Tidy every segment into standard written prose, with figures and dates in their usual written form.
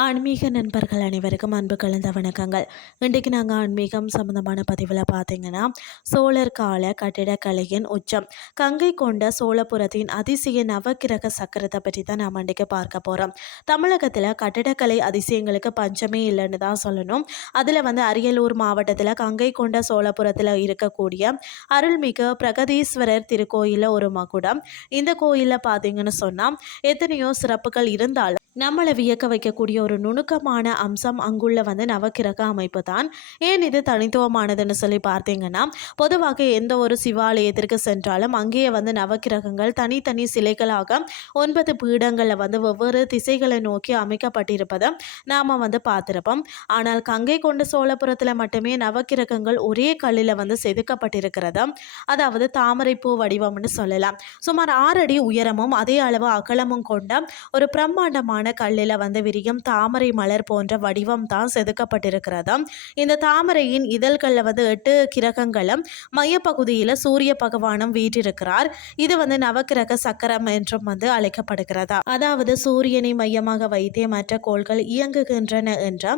ஆன்மீக நண்பர்கள் அனைவருக்கும் அன்பு கலந்த வணக்கங்கள். இன்றைக்கு நாங்கள் ஆன்மீகம் சம்மந்தமான பதிவில் பார்த்தீங்கன்னா, சோழர் கால கட்டிடக்கலையின் உச்சம் கங்கை கொண்ட சோழபுரத்தின் அதிசய நவக்கிரக சக்கரத்தை பற்றி தான் நாம் இன்றைக்கு பார்க்க போகிறோம். தமிழகத்தில் கட்டிடக்கலை அதிசயங்களுக்கு பஞ்சமே இல்லைன்னு தான் சொல்லணும். அதில் அரியலூர் மாவட்டத்தில் கங்கை கொண்ட சோழபுரத்தில் இருக்கக்கூடிய அருள்மிகு பிரகதீஸ்வரர் திருக்கோயிலில் ஒரு மகுடம். இந்த கோயிலில் பார்த்தீங்கன்னு சொன்னால் எத்தனையோ சிறப்புகள் இருந்தாலும் நம்மளை வியக்க வைக்கக்கூடிய ஒரு நுணுக்கமான அம்சம் அங்குள்ள நவக்கிரக அமைப்பு தான். ஏன் இது தனித்துவமானதுன்னு சொல்லி பார்த்தீங்கன்னா, பொதுவாக எந்த ஒரு சிவாலயத்திற்கு சென்றாலும் அங்கேயே நவக்கிரகங்கள் தனித்தனி சிலைகளாக 9 பீடங்களில் வெவ்வேறு திசைகளை நோக்கி அமைக்கப்பட்டிருப்பதை நாம் பார்த்துருப்போம். ஆனால் கங்கை கொண்ட சோழபுரத்தில் மட்டுமே நவக்கிரகங்கள் ஒரே கல்லில் செதுக்கப்பட்டிருக்கிறது. அதாவது தாமரைப்பூ வடிவம்னு சொல்லலாம். சுமார் 6 அடி உயரமும் அதே அளவு அகலமும் கொண்ட ஒரு பிரம்மாண்டமான கல்லில் விரியும் தாமரை மலர் போன்ற வடிவம் தான் செதுக்கப்பட்டிருக்கிறது. இந்த தாமரையின் இதழ்களில் 8 கிரகங்களும் மையப்பகுதியில் சூரிய பகவானும் வீற்றிருக்கிறார். இது நவக்கிரக சக்கரம் என்றும் அழைக்கப்படுகிறது. அதாவது சூரியனை மையமாக வைத்தே மற்ற கோள்கள் இயங்குகின்றன என்ற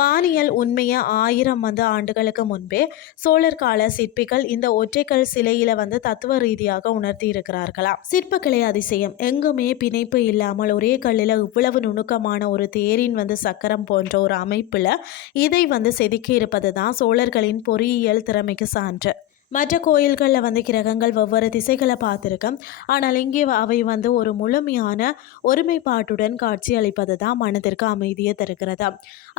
வானியல் உண்மையை 1000 ஆண்டுகளுக்கு முன்பே சோழர் கால சிற்பிகள் இந்த ஒற்றைக்கல் சிலையில தத்துவ ரீதியாக உணர்த்தி இருக்கிறார்களா. சிற்பக்கலை அதிசயம் எங்குமே பிணைப்பு இல்லாமல் ஒரே கல்லில் இவ்வளவு நுணுக்கமான ஒரு தேரின் சக்கரம் போன்ற ஒரு அமைப்பில் இதை செதுக்கி இருப்பது தான் சோழர்களின் பொறியியல் திறமைக்கு சான்று. மற்ற கோயில்களில் கிரகங்கள் வெவ்வேறு திசைகளை பார்த்துருக்கோம். ஆனால் இங்கே அவை ஒரு முழுமையான ஒருமைப்பாட்டுடன் காட்சி அளிப்பது தான் மனதிற்கு அமைதியை தருகிறது.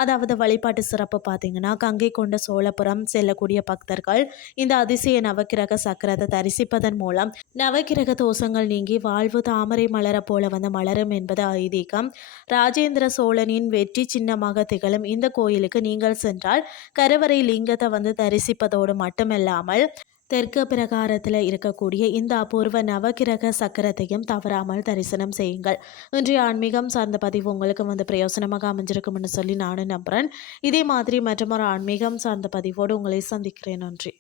அதாவது வழிபாட்டு சிறப்பு பார்த்திங்கன்னா, கங்கை கொண்ட சோழபுரம் செல்லக்கூடிய பக்தர்கள் இந்த அதிசய நவக்கிரக சக்கரத்தை தரிசிப்பதன் மூலம் நவக்கிரக தோஷங்கள் நீங்கி வாழ்வு தாமரை மலர போல மலரும் என்பது ஐதீகம். ராஜேந்திர சோழனின் வெற்றி சின்னமாக திகழும் இந்த கோயிலுக்கு நீங்கள் சென்றால் கருவறை லிங்கத்தை தரிசிப்பதோடு மட்டுமல்லாமல் தெற்கு பிரகாரத்தில் இருக்கக்கூடிய இந்த அபூர்வ நவக்கிரக சக்கரத்தையும் தவறாமல் தரிசனம் செய்யுங்கள். இன்றைய ஆன்மீகம் சார்ந்த பதிவு உங்களுக்கு பிரயோசனமாக அமைஞ்சிருக்கும்னு சொல்லி நானும் நம்புகிறேன். இதே மாதிரி மற்றொரு ஆன்மீகம் சார்ந்த பதிவோடு உங்களை சந்திக்கிறேன். நன்றி.